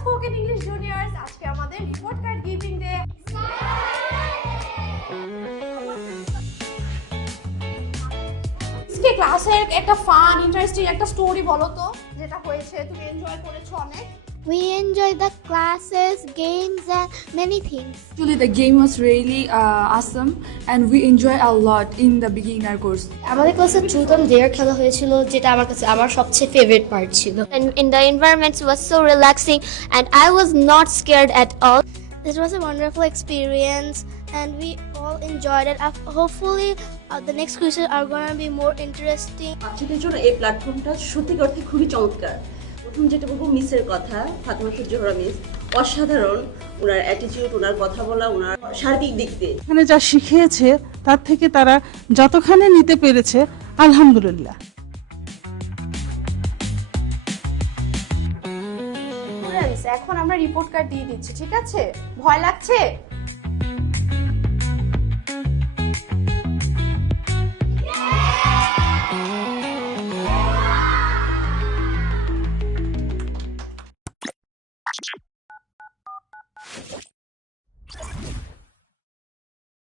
Spoken English juniors, আজকে আমাদের report card giving day. আজকে ক্লাসের একটা ফান ইন্টারেস্টিং একটা স্টোরি বলো তো, যেটা হয়েছে, তুমি এনজয় করেছো অনেক। We enjoyed the classes, games, and many things. Actually, the game was really awesome, and we enjoy a lot in the beginner course. আমাদের ক্লাসে ট্রুথ অ্যান্ড ডেয়ার খেলা হয়েছিল, যেটা আমার কাছে আমার সবচেয়ে ফেভারিট পার্ট ছিল। And in the environment was so relaxing, and I was not scared at all. This was a wonderful experience, and we all enjoyed it. Hopefully, the next quizzes are going to be more interesting. বাচ্চাদের জন্য এই প্ল্যাটফর্মটা সত্যি অর্থে খুবই চমৎকার। প্রথম যেটা বলবো মিসের কথা, ফাতেমাতুল জোহরা মিস অসাধারণ। ওনার অ্যাটিটিউড, ওনার কথা বলা, ওনার সার্বিক দিক দিয়ে এখানে যা শিখিয়েছে তার থেকে তারা যতখানি নিতে পেরেছে, আলহামদুলিল্লাহ। স্টুডেন্টস, এখন আমরা রিপোর্ট কার্ড দিয়ে দিচ্ছি, ঠিক আছে? ভয় লাগছে?